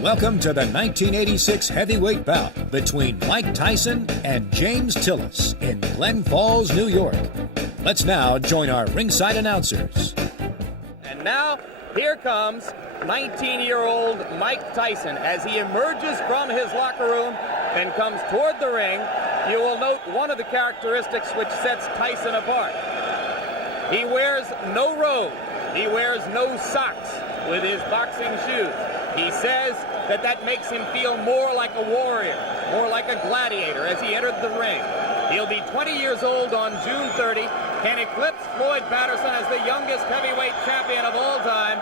Welcome to the 1986 heavyweight bout between Mike Tyson and James Tillis in Glens Falls, New York. Let's now join our ringside announcers. And now, here comes 19-year-old Mike Tyson as he emerges from his locker room and comes toward the ring. You will note one of the characteristics which sets Tyson apart. He wears no robe. He wears no socks with his boxing shoes. He says that makes him feel more like a warrior, more like a gladiator as he entered the ring. He'll be 20 years old on June 30, can eclipse Floyd Patterson as the youngest heavyweight champion of all time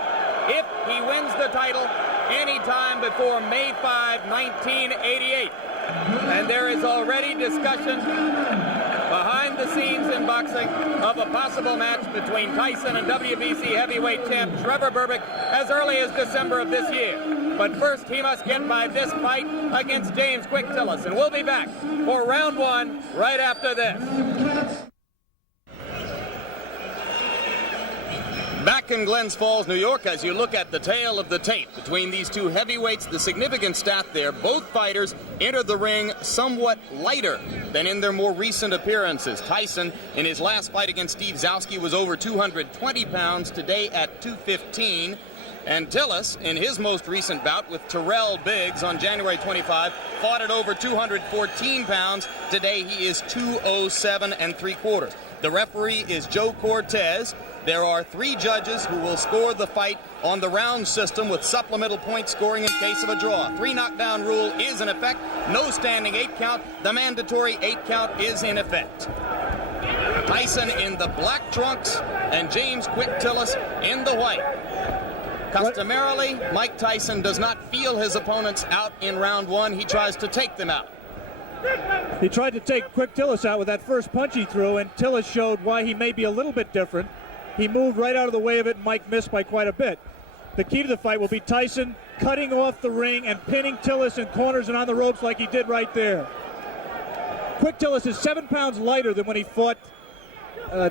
if he wins the title anytime before May 5, 1988. And there is already discussion behind the scenes in boxing of a possible match between Tyson and WBC heavyweight champ Trevor Berbick as early as December of this year. But first, he must get by this fight against James Quick Tillis. And we'll be back for round one right after this. Back in Glens Falls, New York, as you look at the tale of the tape between these two heavyweights, the significant stat there, both fighters entered the ring somewhat lighter than in their more recent appearances. Tyson, in his last fight against Steve Zowski, was over 220 pounds, today at 215. And Tillis, in his most recent bout with Terrell Biggs on January 25, fought at over 214 pounds. Today he is 207 3/4. The referee is Joe Cortez. There are 3 judges who will score the fight on the round system with supplemental point scoring in case of a draw. 3 knockdown rule is in effect. No standing 8 count. The mandatory 8 count is in effect. Tyson in the black trunks and James Quick Tillis in the white. Customarily, Mike Tyson does not feel his opponents out in round one. He tries to take them out. He tried to take Quick Tillis out with that first punch he threw, and Tillis showed why he may be a little bit different. He moved right out of the way of it, and Mike missed by quite a bit. The key to the fight will be Tyson cutting off the ring and pinning Tillis in corners and on the ropes like he did right there. Quick Tillis is 7 pounds lighter than when he fought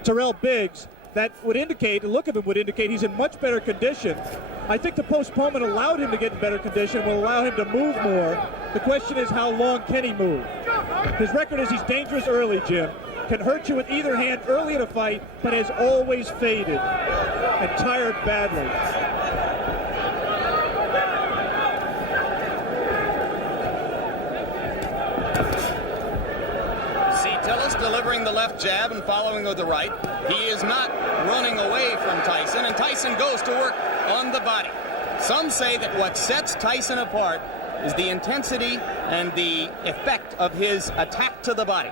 Terrell Biggs. That would indicate, the look of him would indicate he's in much better condition. I think the postponement allowed him to get in better condition, will allow him to move more. The question is, how long can he move? His record is he's dangerous early, Jim. Can hurt you with either hand early in a fight, but has always faded and tired badly. Tillis delivering the left jab and following with the right. He is not running away from Tyson, and Tyson goes to work on the body. Some say that what sets Tyson apart is the intensity and the effect of his attack to the body.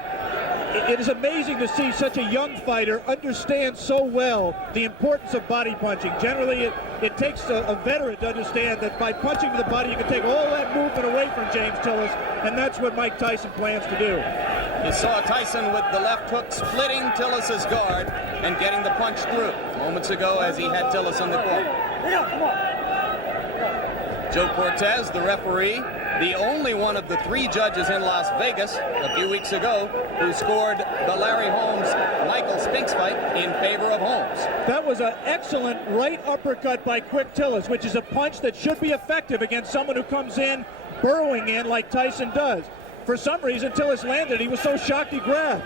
It is amazing to see such a young fighter understand so well the importance of body punching. Generally, it takes a veteran to understand that by punching to the body, you can take all that movement away from James Tillis, and that's what Mike Tyson plans to do. You saw Tyson with the left hook splitting Tillis' guard and getting the punch through moments ago as he had Tillis in the corner. Joe Cortez, the referee, the only one of the 3 judges in Las Vegas a few weeks ago who scored the Larry Holmes-Michael Spinks fight in favor of Holmes. That was an excellent right uppercut by Quick Tillis, which is a punch that should be effective against someone who comes in burrowing in like Tyson does. For some reason, Tillis landed. He was so shocked he grabbed.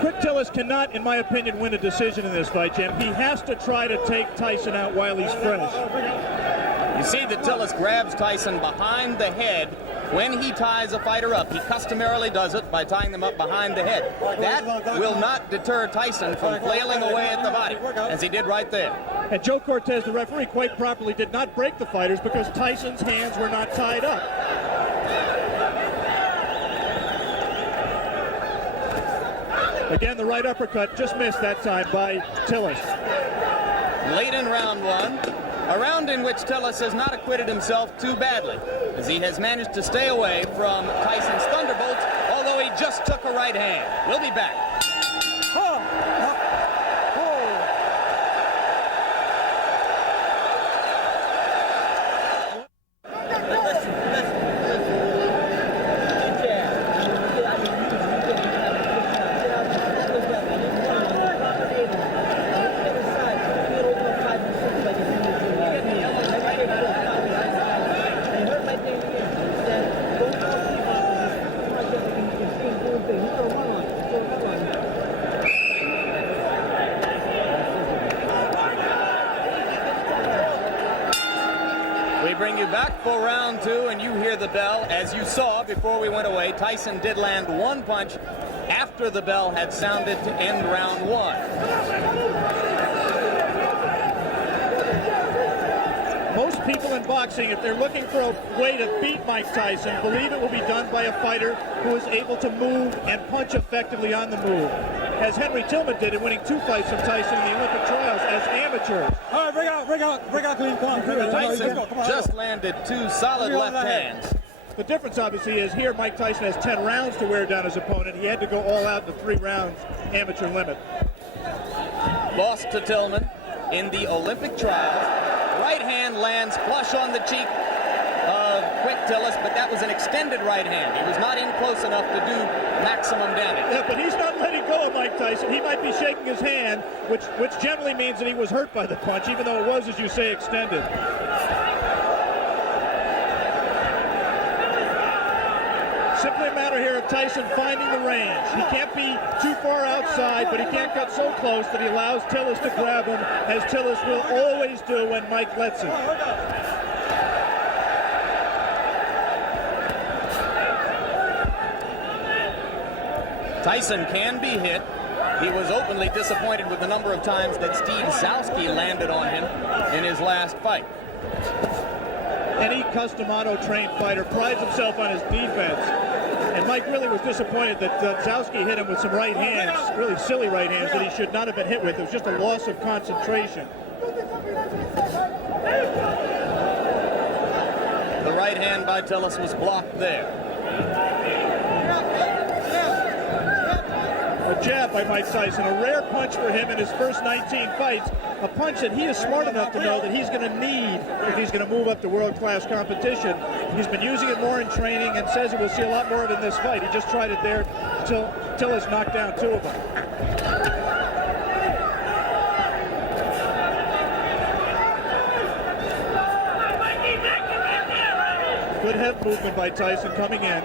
Quick Tillis cannot, in my opinion, win a decision in this fight, Jim. He has to try to take Tyson out while he's fresh. You see that Tillis grabs Tyson behind the head when he ties a fighter up. He customarily does it by tying them up behind the head. That will not deter Tyson from flailing away at the body, as he did right there. And Joe Cortez, the referee, quite properly did not break the fighters because Tyson's hands were not tied up. Again, the right uppercut just missed that time by Tillis. Late in round one, a round in which Tillis has not acquitted himself too badly, as he has managed to stay away from Tyson's thunderbolts, although he just took a right hand. We'll be back. bring you back for round two, and you hear the bell. As you saw before we went away, Tyson did land one punch after the bell had sounded to end round one. Most people in boxing, if they're looking for a way to beat Mike Tyson, believe it will be done by a fighter who is able to move and punch effectively on the move, as Henry Tillman did in winning 2 fights from Tyson in the Olympic trials as amateurs. All right, bring out clean. Come on. Tyson just landed 2 solid left hands. The difference, obviously, is here Mike Tyson has 10 rounds to wear down his opponent. He had to go all out in the 3 rounds amateur limit. Lost to Tillman in the Olympic trials. Right hand lands flush on the cheek of Quick Tillis, but that was an extended right hand. He was not in close enough to do maximum damage. Yeah, but he's not letting go of Mike Tyson. He might be shaking his hand, which generally means that he was hurt by the punch, even though it was, as you say, extended. Simply a matter here of Tyson finding the range. He can't be too far outside, but he can't get so close that he allows Tillis to grab him, as Tillis will always do when Mike lets him. Tyson can be hit. He was openly disappointed with the number of times that Steve Zowski landed on him in his last fight. Any custom auto-trained fighter prides himself on his defense. And Mike really was disappointed that Zowski hit him with some right hands, really silly right hands that he should not have been hit with. It was just a loss of concentration. The right hand by Tillis was blocked there. A jab by Mike Tyson, a rare punch for him in his first 19 fights. A punch that he is smart enough to know that he's going to need if he's going to move up to world-class competition. He's been using it more in training and says we'll see a lot more of it in this fight. He just tried it there until Tillis knocked down 2 of them. Good head movement by Tyson coming in.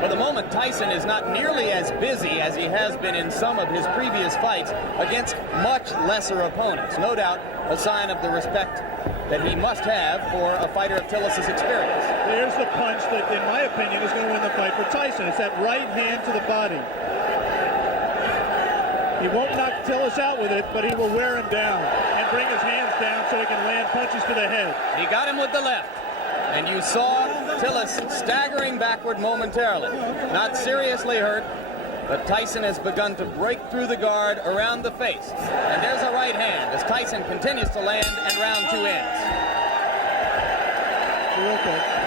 For the moment, Tyson is not nearly as busy as he has been in some of his previous fights against much lesser opponents. No doubt a sign of the respect that he must have for a fighter of Tillis' experience. There's the punch that, in my opinion, is going to win the fight for Tyson. It's that right hand to the body. He won't knock Tillis out with it, but he will wear him down and bring his hands down so he can land punches to the head. He got him with the left. And you saw Tillis staggering backward momentarily. Not seriously hurt, but Tyson has begun to break through the guard around the face. And there's a right hand as Tyson continues to land and round 2 ends. Okay.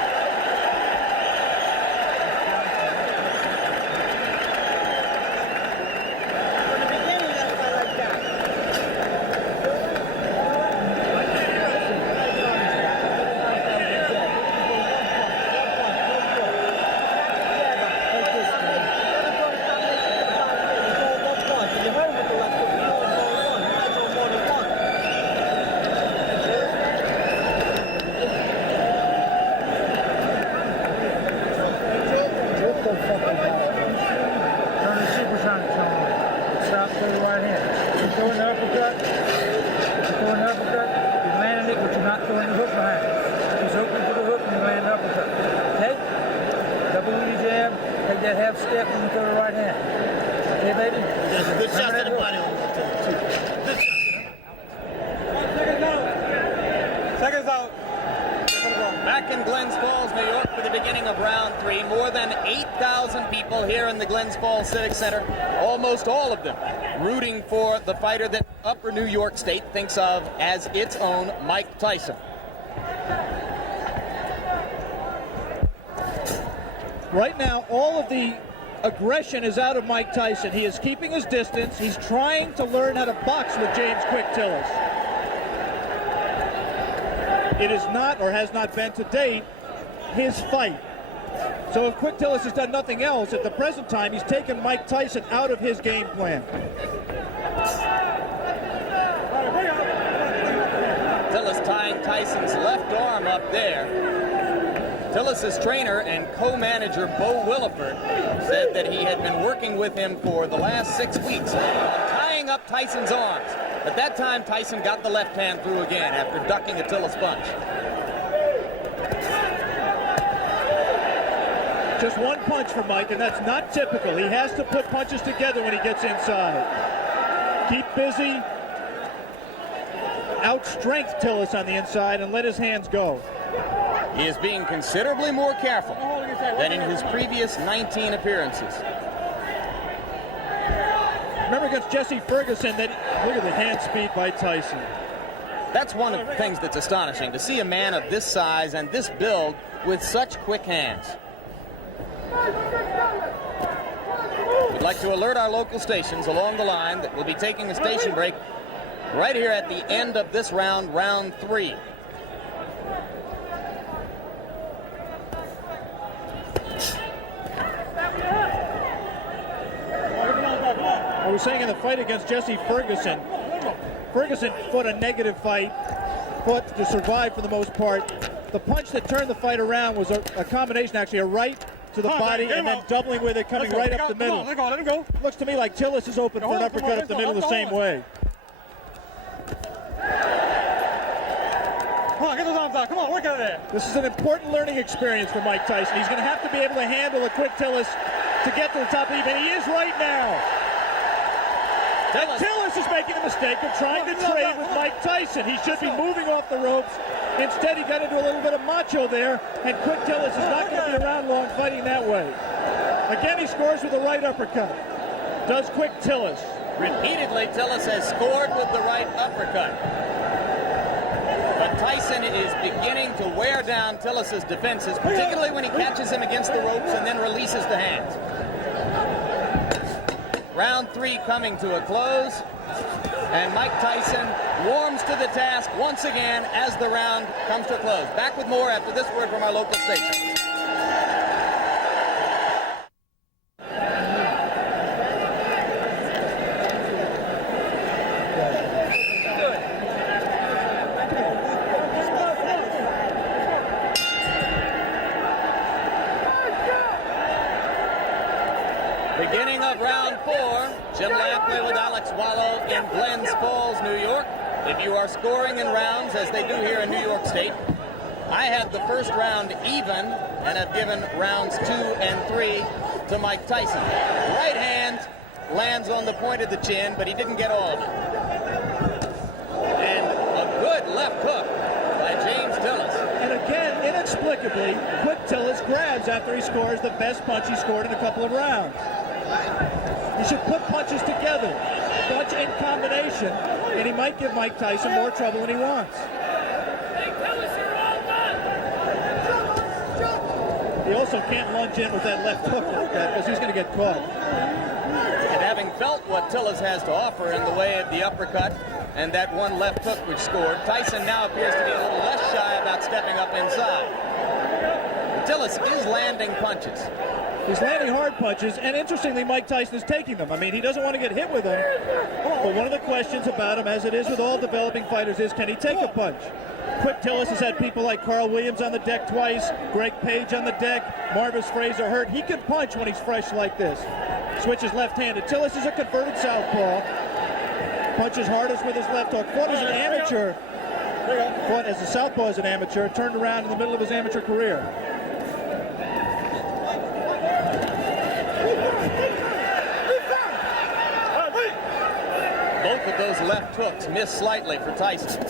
Back in Glens Falls, New York for the beginning of round 3. More than 8,000 people here in the Glens Falls Civic Center, almost all of them rooting for the fighter that Upper New York State thinks of as its own Mike Tyson. Right now, all of the aggression is out of Mike Tyson. He is keeping his distance. He's trying to learn how to box with James Quick Tillis. It is not, or has not been to date, his fight. So if Quick Tillis has done nothing else, at the present time, he's taken Mike Tyson out of his game plan. Tillis tying Tyson's left arm up there. Tillis' trainer and co-manager Bo Williford said that he had been working with him for the last 6 weeks on tying up Tyson's arms. But that time, Tyson got the left hand through again after ducking a Tillis punch. Just one punch for Mike, and that's not typical. He has to put punches together when he gets inside. Keep busy. Outstrength Tillis on the inside and let his hands go. He is being considerably more careful than in his previous 19 appearances. Remember against Jesse Ferguson, look at the hand speed by Tyson. That's one of the things that's astonishing, to see a man of this size and this build with such quick hands. We'd like to alert our local stations along the line that we'll be taking a station break right here at the end of this round, round 3. I was saying in the fight against Jesse Ferguson, Ferguson fought a negative fight, fought to survive for the most part. The punch that turned the fight around was a combination, actually, a right to the body and then doubling with it, coming right up the middle. Let him go. Looks to me like Tillis is open for an uppercut up the middle the same way. Come on, get those arms out. Come on, work out of there. This is an important learning experience for Mike Tyson. He's going to have to be able to handle a quick Tillis to get to the top of the even. He is right now. Tillis is making the mistake of trying to trade with Mike Tyson. He should be moving off the ropes. Instead, he got into a little bit of macho there, and quick Tillis is not going to be around long fighting that way. Again, he scores with a right uppercut. Does quick Tillis. Repeatedly, Tillis has scored with the right uppercut. But Tyson is beginning to wear down Tillis' defenses, particularly when he catches him against the ropes and then releases the hands. Round 3 coming to a close, and Mike Tyson warms to the task once again as the round comes to a close. Back with more after this word from our local station. Beginning of round 4, Jim Lampley with Alex Wallow in Glens Falls, New York. If you are scoring in rounds, as they do here in New York State, I had the first round even and have given rounds 2 and 3 to Mike Tyson. Right hand lands on the point of the chin, but he didn't get all of it. And a good left hook by James Tillis. And again, inexplicably, quick Tillis grabs after he scores the best punch he scored in a couple of rounds. You should put punches together, punch in combination, and he might give Mike Tyson more trouble than he wants. He also can't lunge in with that left hook like that because he's going to get caught. And having felt what Tillis has to offer in the way of the uppercut and that one left hook which scored, Tyson now appears to be a little less shy about stepping up inside. Tillis is landing punches. He's landing hard punches, and interestingly, Mike Tyson is taking them. I mean, he doesn't want to get hit with them, but one of the questions about him, as it is with all developing fighters, is can he take a punch? Quick Tillis has had people like Carl Williams on the deck twice, Greg Page on the deck, Marvis Fraser hurt. He can punch when he's fresh like this. Switches left-handed. Tillis is a converted southpaw. Punches hardest with his left hook. Fought as an amateur. Fought as a southpaw as an amateur. Turned around in the middle of his amateur career. Both of those left hooks miss slightly for Tyson.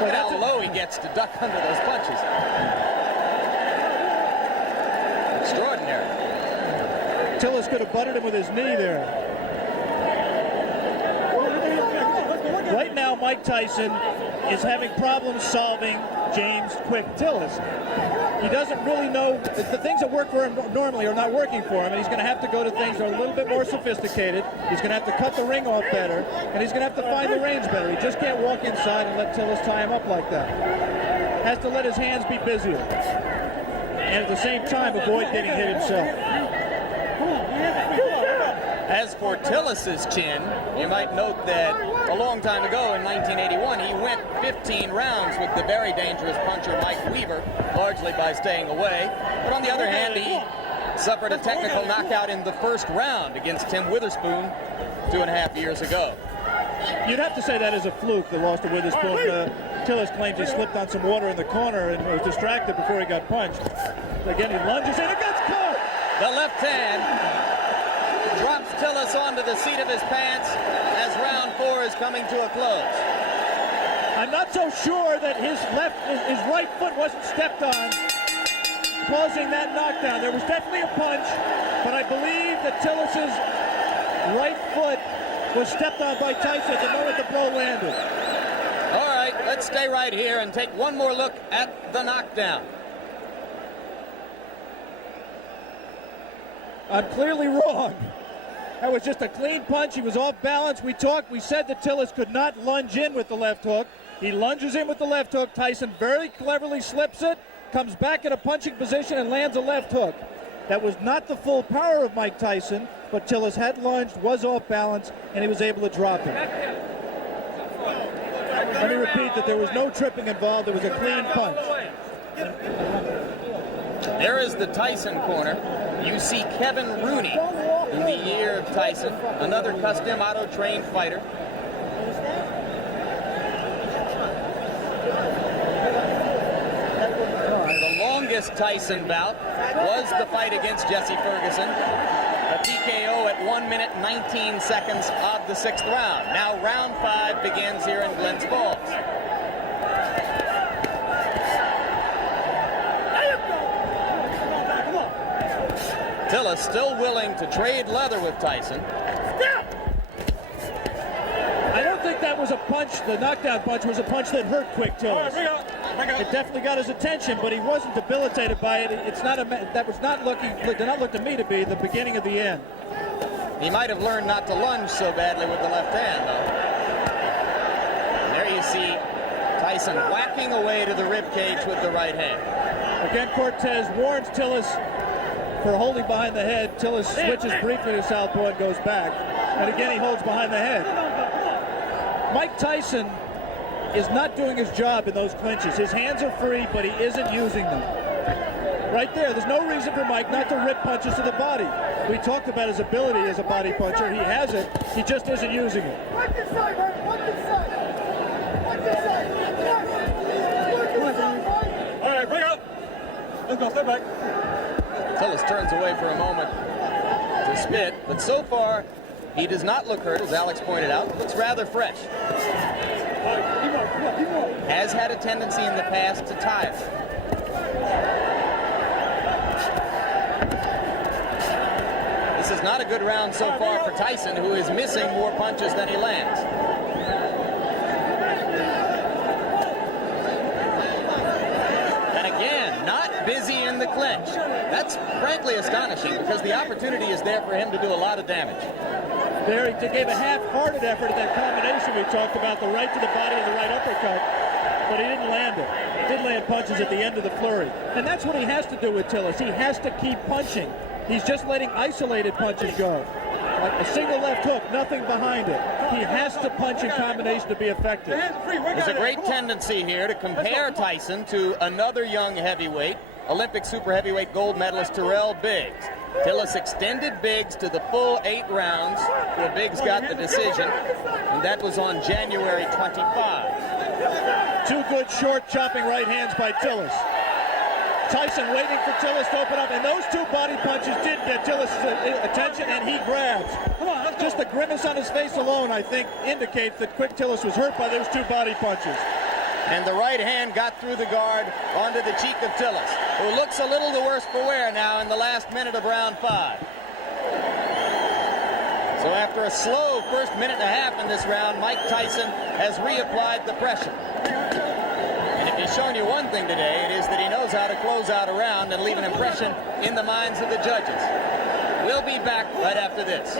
Look how low he gets to duck under those punches. Extraordinary. Tillis could have butted him with his knee there. Right now, Mike Tyson is having problems solving James Quick Tillis. He doesn't really know, the things that work for him normally are not working for him, and he's going to have to go to things that are a little bit more sophisticated. He's going to have to cut the ring off better, and he's going to have to find the range better. He just can't walk inside and let Tillis tie him up like that. Has to let his hands be busier, and at the same time avoid getting hit himself. As for Tillis's chin, you might note that a long time ago in 1981, he went 15 rounds with the very dangerous puncher Mike Weaver, largely by staying away. But on the other hand, he suffered a technical knockout in the first round against Tim Witherspoon 2.5 years ago. You'd have to say that is a fluke, the loss to Witherspoon. Tillis claims he slipped on some water in the corner and was distracted before he got punched. Again, he lunges in, it gets caught! The left hand drops Tillis onto the seat of his pants as round 4 is coming to a close. I'm not so sure that his right foot wasn't stepped on, causing that knockdown. There was definitely a punch, but I believe that Tillis's right foot was stepped on by Tyson at the moment the blow landed. All right, let's stay right here and take one more look at the knockdown. I'm clearly wrong. That was just a clean punch. He was off balance. We said that Tillis could not lunge in with the left hook. He lunges in with the left hook. Tyson very cleverly slips it, comes back in a punching position and lands a left hook. That was not the full power of Mike Tyson, but Tillis had lunged, was off balance, and he was able to drop him. Let me repeat that there was no tripping involved. It was a clean punch. There is the Tyson corner. You see Kevin Rooney in the year of Tyson, another custom auto-trained fighter. The longest Tyson bout was the fight against Jesse Ferguson. A TKO at 1 minute 19 seconds of the 6th round. Now round 5 begins here in Glens Falls. Tillis still willing to trade leather with Tyson. I don't think that was a punch. The knockdown punch was a punch that hurt Quick Tillis. It definitely got his attention, but he wasn't debilitated by it. It's not that was not looking. Did not look to me to be the beginning of the end. He might have learned not to lunge so badly with the left hand, though. And there you see Tyson whacking away to the rib cage with the right hand. Again, Cortez warns Tillis for holding behind the head. Tillis switches briefly to southpaw and goes back. And again, he holds behind the head. Mike Tyson is not doing his job in those clinches. His hands are free, but he isn't using them. Right there's no reason for Mike not to rip punches to the body. We talked about his ability as a body puncher. He has it. He just isn't using it. Watch this side, Reid. Watch this side. Watch this side. All right, bring it up. Let's go. Step back. Tillis turns away for a moment to spit, but so far he does not look hurt, as Alex pointed out. Looks rather fresh. Has had a tendency in the past to tire. This is not a good round so far for Tyson, who is missing more punches than he lands. And again, not busy in the clinch. That's frankly astonishing because the opportunity is there for him to do a lot of damage. There, he gave a half-hearted effort at that combination we talked about, the right to the body and the right uppercut, but he didn't land it. He did land punches at the end of the flurry. And that's what he has to do with Tillis. He has to keep punching. He's just letting isolated punches go. Like a single left hook, nothing behind it. He has to punch in combination to be effective. There's a great tendency here to compare Tyson to another young heavyweight, Olympic super heavyweight gold medalist Terrell Biggs. Tillis extended Biggs to the full 8 rounds, where Biggs got the decision, and that was on January 25. 2 good short chopping right hands by Tillis. Tyson waiting for Tillis to open up, and those 2 body punches did get Tillis' attention, and he grabs. Just the grimace on his face alone, I think, indicates that Quick Tillis was hurt by those 2 body punches. And the right hand got through the guard onto the cheek of Tillis, who looks a little the worse for wear now in the last minute of round 5. So after a slow first minute and a half in this round, Mike Tyson has reapplied the pressure. And if he's shown you one thing today, it is that he knows how to close out a round and leave an impression in the minds of the judges. We'll be back right after this.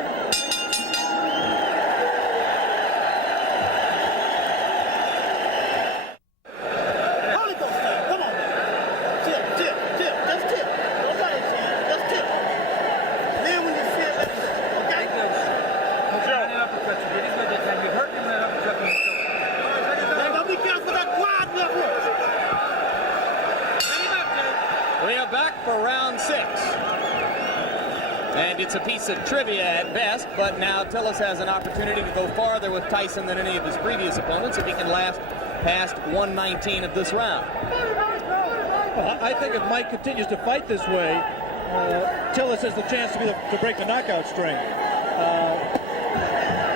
back for round 6. And it's a piece of trivia at best, but now Tillis has an opportunity to go farther with Tyson than any of his previous opponents if he can last past 119 of this round. Well, I think if Mike continues to fight this way, Tillis has the chance to break the knockout string.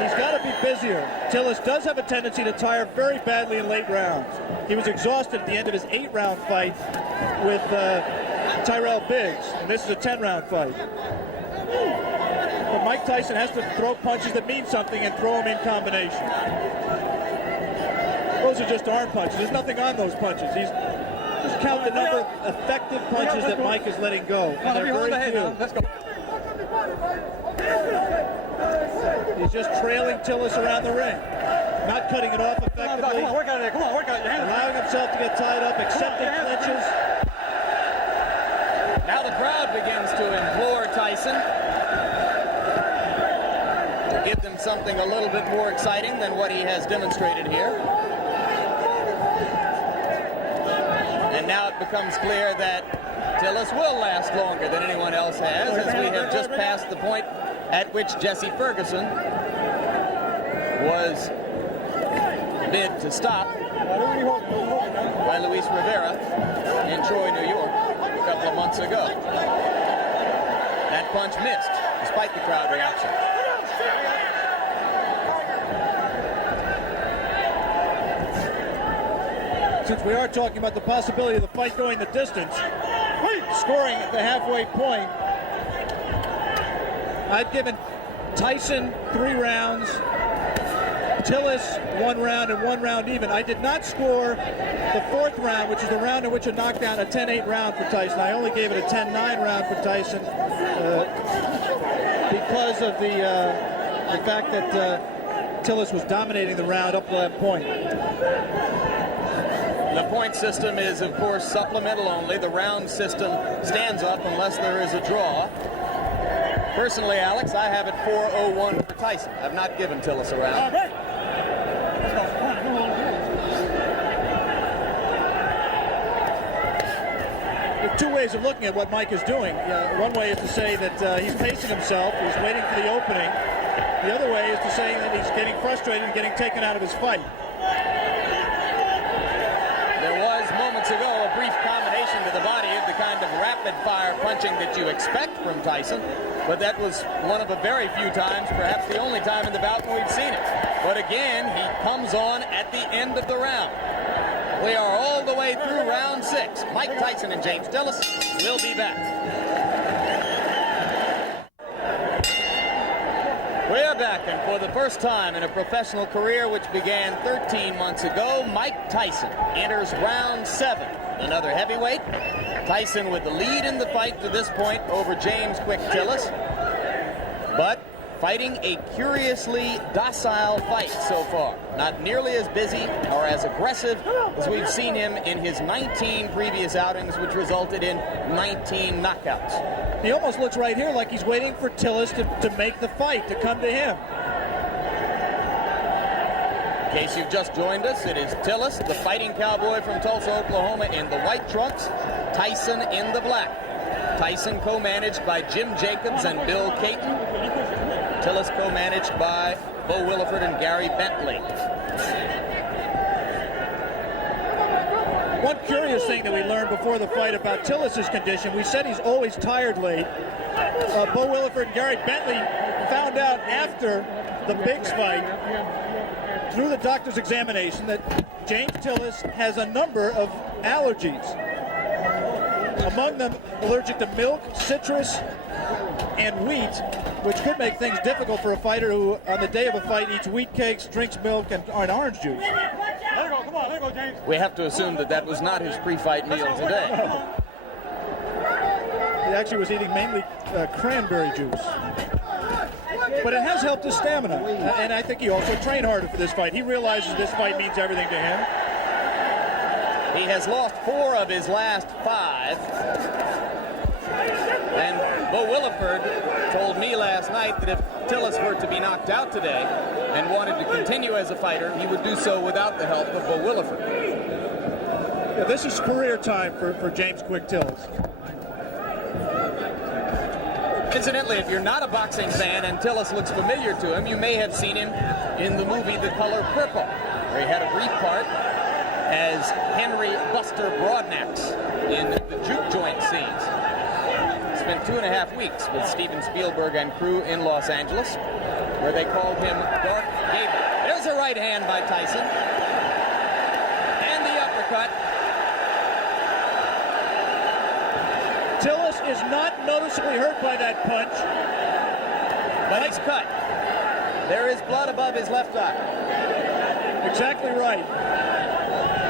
He's got to be busier. Tillis does have a tendency to tire very badly in late rounds. He was exhausted at the end of his 8-round fight with Tyrell Biggs, and this is a 10-round fight. But Mike Tyson has to throw punches that mean something and throw them in combination. Those are just arm punches. There's nothing on those punches. He's just count the number of effective punches that Mike is letting go. And they're very few. Let's go. He's just trailing Tillis around the ring. Not cutting it off effectively. Come on, work on it. Come on, work on it. Allowing himself to get tied up, accepting clinches. Now the crowd begins to implore Tyson to give them something a little bit more exciting than what he has demonstrated here. And now it becomes clear that Tillis will last longer than anyone else has, as we have just passed the point at which Jesse Ferguson was bid to stop by Luis Rivera in Troy, New York, a couple of months ago. That punch missed, despite the crowd reaction. Since we are talking about the possibility of the fight going the distance, scoring at the halfway point, I've given Tyson 3 rounds, Tillis 1 round, and 1 round even. I did not score the 4th round, which is the round in which a knockdown, a 10-8 round for Tyson. I only gave it a 10-9 round for Tyson because of the fact that Tillis was dominating the round up to that point. The point system is, of course, supplemental only. The round system stands up unless there is a draw. Personally, Alex, I have it 4-0-1 for Tyson. I've not given Tillis a round. There are 2 ways of looking at what Mike is doing. One way is to say that he's pacing himself, he's waiting for the opening. The other way is to say that he's getting frustrated and getting taken out of his fight. There was moments ago a brief combination to the body of the kind of rapid-fire punching that you expect from Tyson, but that was one of a very few times, perhaps the only time in the bout when we've seen it. But again, he comes on at the end of the round. We are all the way through round 6. Mike Tyson and James Tillis will be back. We're back, and for the first time in a professional career which began 13 months ago, Mike Tyson enters round 7. Another heavyweight. Tyson with the lead in the fight to this point over James Quick Tillis, but fighting a curiously docile fight so far. Not nearly as busy or as aggressive as we've seen him in his 19 previous outings, which resulted in 19 knockouts. He almost looks right here like he's waiting for Tillis to make the fight, to come to him. In case you've just joined us, it is Tillis, the fighting cowboy from Tulsa, Oklahoma, in the white trunks, Tyson in the black. Tyson co-managed by Jim Jacobs and Bill Caton. Tillis co-managed by Bo Williford and Gary Bentley. One curious thing that we learned before the fight about Tillis' condition, we said he's always tired late. Bo Williford and Gary Bentley found out after the Biggs fight, through the doctor's examination, that James Tillis has a number of allergies. Among them, allergic to milk, citrus, and wheat, which could make things difficult for a fighter who, on the day of a fight, eats wheat cakes, drinks milk, and orange juice. Let go, come on, let go, James. We have to assume that that was not his pre-fight meal today. He actually was eating mainly cranberry juice. But it has helped his stamina, and I think he also trained harder for this fight. He realizes this fight means everything to him. He has lost 4 of his last 5. And Bo Williford told me last night that if Tillis were to be knocked out today and wanted to continue as a fighter, he would do so without the help of Bo Williford. Yeah, this is career time for James Quick Tillis. Incidentally, if you're not a boxing fan and Tillis looks familiar to him, you may have seen him in the movie The Color Purple, where he had a brief part as Henry Buster Broadnax in the juke joint scenes. Spent 2.5 weeks with Steven Spielberg and crew in Los Angeles, where they called him Dark Gable. There's a right hand by Tyson. And the uppercut. Tillis is not noticeably hurt by that punch. But he's cut. There is blood above his left eye. Exactly right.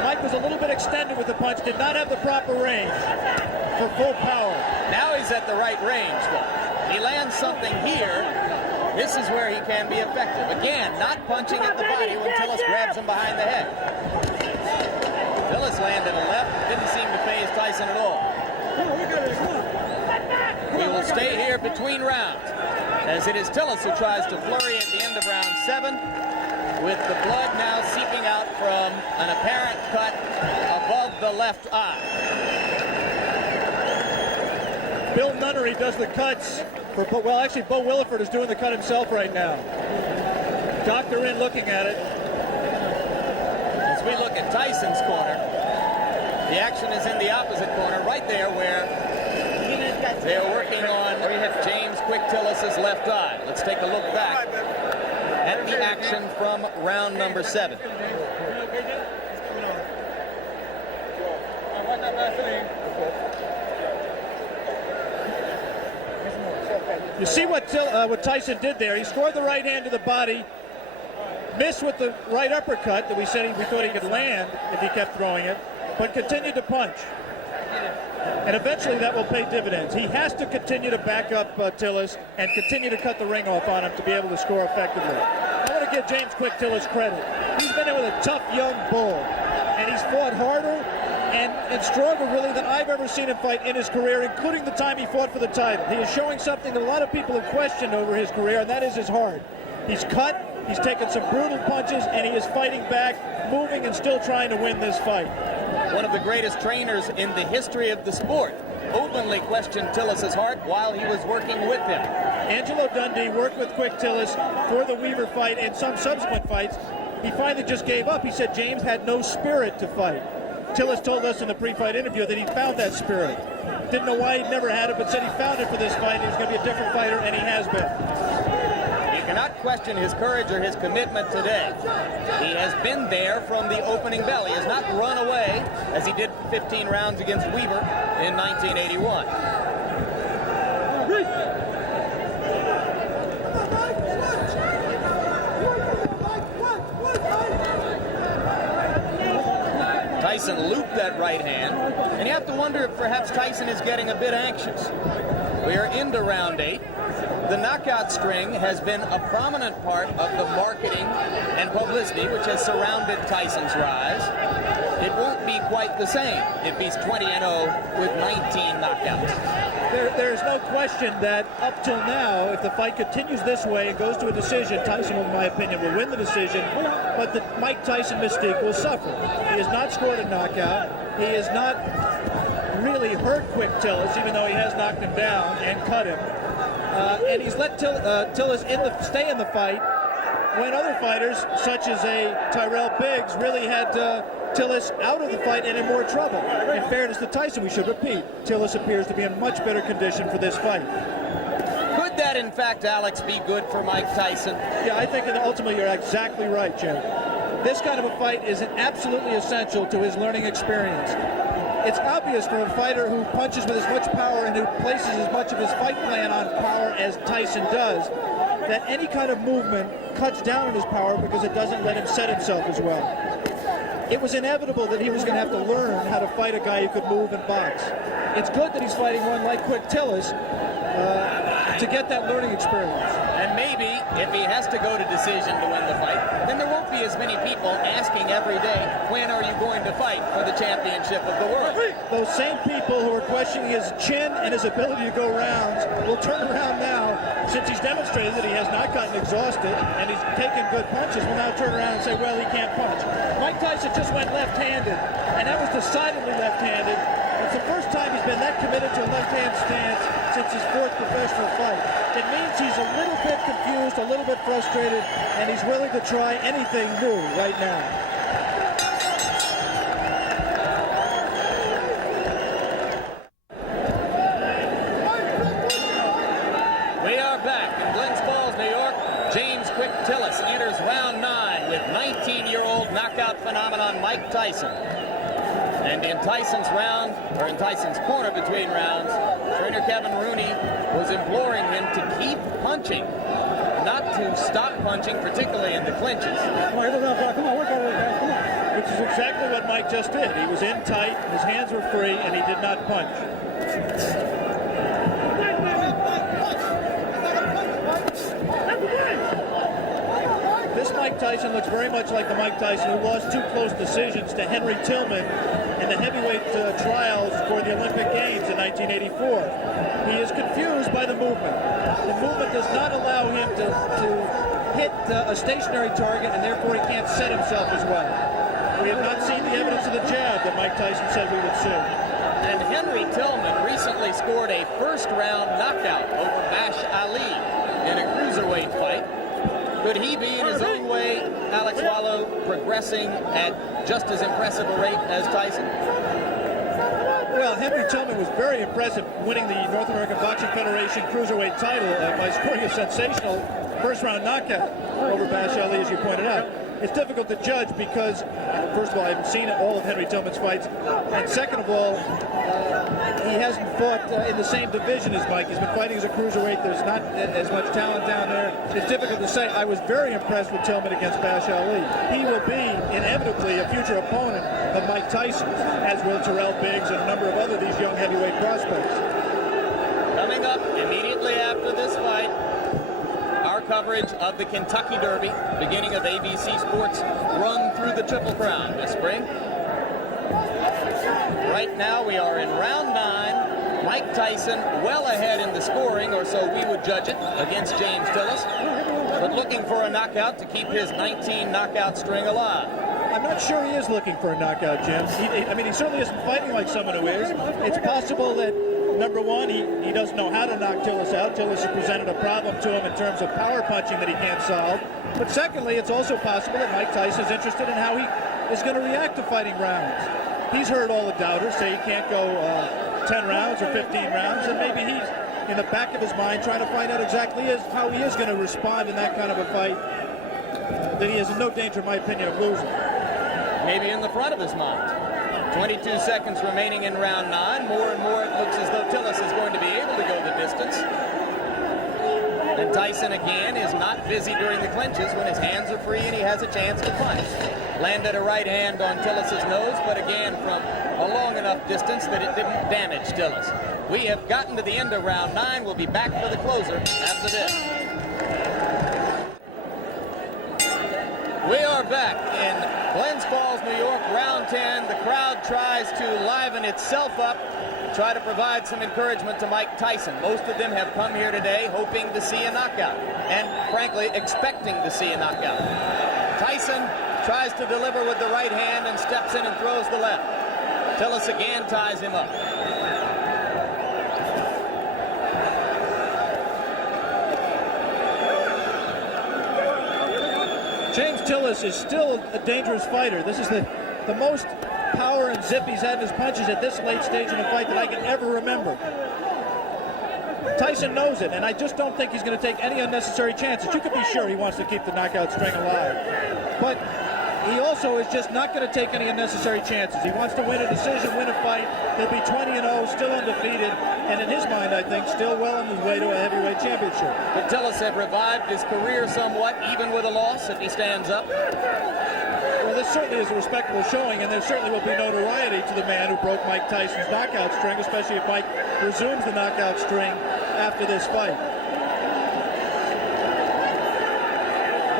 Mike was a little bit extended with the punch, did not have the proper range for full power. Now he's at the right range, though. He lands something here. This is where he can be effective. Again, not punching at the body when Tillis grabs him behind the head. Tillis landed a left, didn't seem to faze Tyson at all. We will stay here between rounds, as it is Tillis who tries to flurry at the end of round 7, with the blood now seeping out from an apparent cut above the left eye. Bill Nunnery does the cuts for, well, actually, Bo Williford is doing the cut himself right now. Doctor in looking at it. As we look at Tyson's corner, the action is in the opposite corner, right there where they're working on James Quick Tillis' left eye. Let's take a look back at the action from round number 7. You see what Tyson did there. He scored the right hand to the body, missed with the right uppercut that we thought he could land if he kept throwing it, but continued to punch. And eventually that will pay dividends. He has to continue to back up Tillis and continue to cut the ring off on him to be able to score effectively. I want to give James Quick Tillis credit. He's been in with a tough young bull, and he's fought harder and stronger really than I've ever seen him fight in his career, including the time he fought for the title. He is showing something that a lot of people have questioned over his career, and that is his heart. He's cut, he's taken some brutal punches, and he is fighting back, moving and still trying to win this fight. One of the greatest trainers in the history of the sport openly questioned Tillis' heart while he was working with him. Angelo Dundee worked with Quick Tillis for the Weaver fight and some subsequent fights. He finally just gave up. He said James had no spirit to fight. Tillis told us in the pre-fight interview that he found that spirit. Didn't know why he'd never had it, but said he found it for this fight. He was going to be a different fighter, and he has been. You cannot question his courage or his commitment today. He has been there from the opening bell. He has not run away as he did 15 rounds against Weaver in 1981. Tyson looped that right hand, and you have to wonder if perhaps Tyson is getting a bit anxious. We are into round 8. The knockout string has been a prominent part of the marketing and publicity which has surrounded Tyson's rise. It won't be quite the same if he's 20-0 with 19 knockouts. There's no question that up till now, if the fight continues this way and goes to a decision, Tyson, in my opinion, will win the decision, but the Mike Tyson mystique will suffer. He has not scored a knockout. He has not really hurt Quick Tillis, even though he has knocked him down and cut him. And he's let Tillis stay in the fight when other fighters, such as Tyrell Biggs, really had Tillis out of the fight and in more trouble. In fairness to Tyson, we should repeat, Tillis appears to be in much better condition for this fight. Could that, in fact, Alex, be good for Mike Tyson? Yeah, I think ultimately you're exactly right, Jim. This kind of a fight is absolutely essential to his learning experience. It's obvious for a fighter who punches with as much power and who places as much of his fight plan on power as Tyson does, that any kind of movement cuts down on his power because it doesn't let him set himself as well. It was inevitable that he was going to have to learn how to fight a guy who could move and box. It's good that he's fighting one like Quick Tillis to get that learning experience. And maybe if he has to go to decision to win the fight, then there won't be as many people asking every day, when are you going to fight for the championship of the world? Those same people who are questioning his chin and his ability to go rounds will turn around now, since he's demonstrated that he has not gotten exhausted and he's taken good punches, will now turn around and say, well, he can't punch. Mike Tyson just went left-handed, and that was decidedly left-handed. It's the first time he's been that committed to a left-hand stance since his 4th professional fight. fight. It means he's a little bit confused, a little bit frustrated, and he's willing to try anything new right now. We are back in Glens Falls, New York. James Quick Tillis enters round 9 with 19-year-old knockout phenomenon Mike Tyson. And in Tyson's round, or in Tyson's corner between rounds, trainer Kevin Rooney was imploring him to keep punching, not to stop punching, particularly in the clinches. Come on, work on it, guys. Come on. Which is exactly what Mike just did. He was in tight, his hands were free, and he did not punch. This Mike Tyson looks very much like the Mike Tyson who lost 2 close decisions to Henry Tillman in the heavyweight trials for the Olympic Games in 1984. He is confused by the movement. The movement does not allow him to hit a stationary target, and therefore he can't set himself as well. We have not seen the evidence of the jab that Mike Tyson said we would see. And Henry Tillman recently scored a first-round knockout over Bash Ali in a cruiserweight fight. Could he be, in his own way, Alex Wallow, progressing at just as impressive a rate as Tyson? Well, Henry Tillman was very impressive winning the North American Boxing Federation cruiserweight title by scoring a sensational first-round knockout over Bash Ali, as you pointed out. It's difficult to judge because, first of all, I haven't seen all of Henry Tillman's fights, and second of all, he hasn't fought in the same division as Mike. He's been fighting as a cruiserweight. There's not as much talent down there. It's difficult to say. I was very impressed with Tillman against Bash Ali. He will be inevitably a future opponent of Mike Tyson, as will Terrell Biggs and a number of other these young heavyweight prospects. Coming up immediately after this fight, our coverage of the Kentucky Derby, beginning of ABC Sports' run through the Triple Crown this spring. Right now we are in round 9. Mike Tyson well ahead in the scoring, or so we would judge it, against James Tillis, but looking for a knockout to keep his 19 knockout string alive. I'm not sure he is looking for a knockout, Jim. He certainly isn't fighting like someone who is. It's possible that, number one, he doesn't know how to knock Tillis out. Tillis has presented a problem to him in terms of power punching that he can't solve. But secondly, it's also possible that Mike Tyson is interested in how he is going to react to fighting rounds. He's heard all the doubters say he can't go 10 rounds or 15 rounds, and maybe he's in the back of his mind trying to find out exactly how he is going to respond in that kind of a fight that he is in no danger, in my opinion, of losing. Maybe in the front of his mind. 22 seconds remaining in round 9. More and more it looks as though Tillis is going to be able to go the distance. And Tyson again is not busy during the clinches when his hands are free and he has a chance to punch. Landed a right hand on Tillis' nose, but again from a long enough distance that it didn't damage Tillis. We have gotten to the end of round 9. We'll be back for the closer after this. We are back in Glens Falls, New York, round 10. The crowd tries to liven itself up, try to provide some encouragement to Mike Tyson. Most of them have come here today hoping to see a knockout and, frankly, expecting to see a knockout. Tyson tries to deliver with the right hand and steps in and throws the left. Tillis again ties him up. James Tillis is still a dangerous fighter. This is the most power and zip he's had in his punches at this late stage in a fight that I can ever remember. Tyson knows it, and I just don't think he's going to take any unnecessary chances. You can be sure he wants to keep the knockout string alive. But he also is just not going to take any unnecessary chances. He wants to win a decision, win a fight. He'll be 20-0, still undefeated, and in his mind, I think, still well on his way to a heavyweight championship. But Tillis have revived his career somewhat, even with a loss, if he stands up. Well, this certainly is a respectable showing, and there certainly will be notoriety to the man who broke Mike Tyson's knockout string, especially if Mike resumes the knockout string after this fight.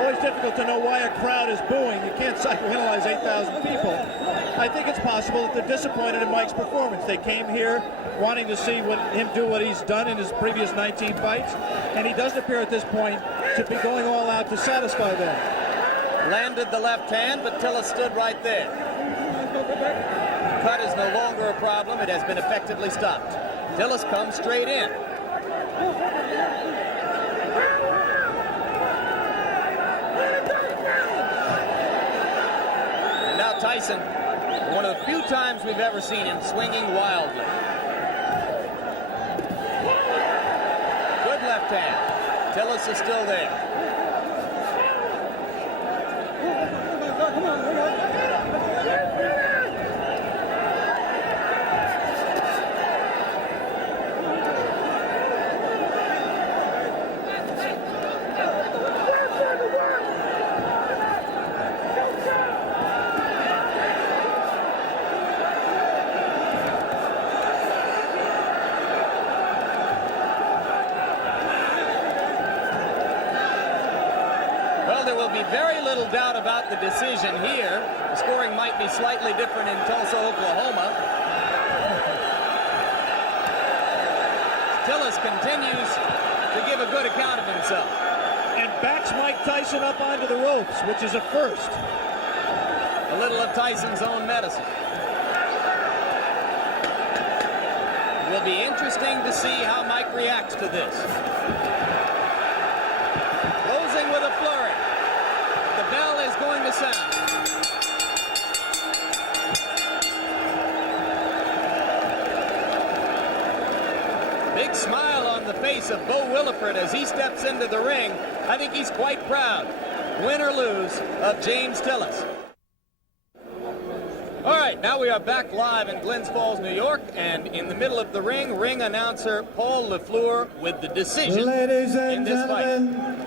Always difficult to know why a crowd is booing. You can't psychoanalyze 8,000 people. I think it's possible that they're disappointed in Mike's performance. They came here wanting to see him do what he's done in his previous 19 fights, and he doesn't appear at this point to be going all out to satisfy them. Landed the left hand, but Tillis stood right there. Cut is no longer a problem. It has been effectively stopped. Tillis comes straight in. And now Tyson, one of the few times we've ever seen him swinging wildly. Good left hand. Tillis is still there. Come on, Well, there will be very little doubt about the decision here. The scoring might be slightly different in Tulsa, Oklahoma. Tillis continues to give a good account of himself. And backs Mike Tyson up onto the ropes, which is a first. A little of Tyson's own medicine. It will be interesting to see how Mike reacts to this. Closing with a flurry. The bell is going to sound. Big smile on the face of Bo Williford as he steps into the ring. I think he's quite proud, win or lose, of James Tillis. All right, now we are back live in Glens Falls, New York, and in the middle of the ring, ring announcer Paul LaFleur with the decision. Ladies and in this gentlemen,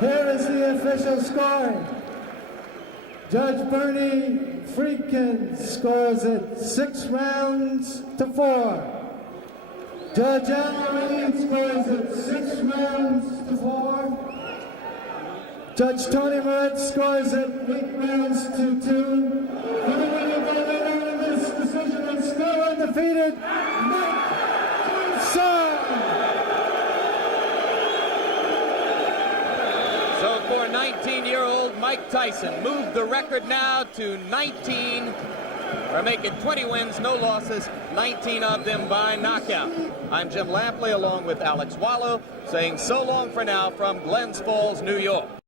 here is the official scoring. Judge Bernie Friedkin scores it 6 rounds to 4. Judge Reid scores it 6 rounds to 4. Judge Tony Moret scores it 8 rounds to 2. The winner by winner in this decision and still undefeated, Mike Tyson. So for 19-year-old Mike Tyson, moved the record now to 19, or make it 20 wins, no losses, 19 of them by knockout. I'm Jim Lampley along with Alex Wallow, saying so long for now from Glens Falls, New York.